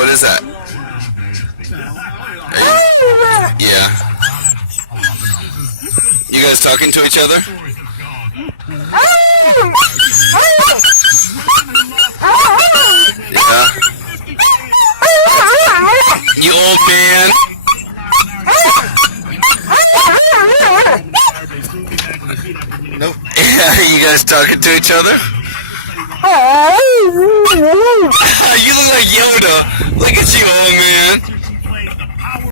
What is that? Yeah. You guys talking to each other? Yeah. You old man. Nope. Yeah, you guys talking to each other? You look like Yoda. Look at you, old man.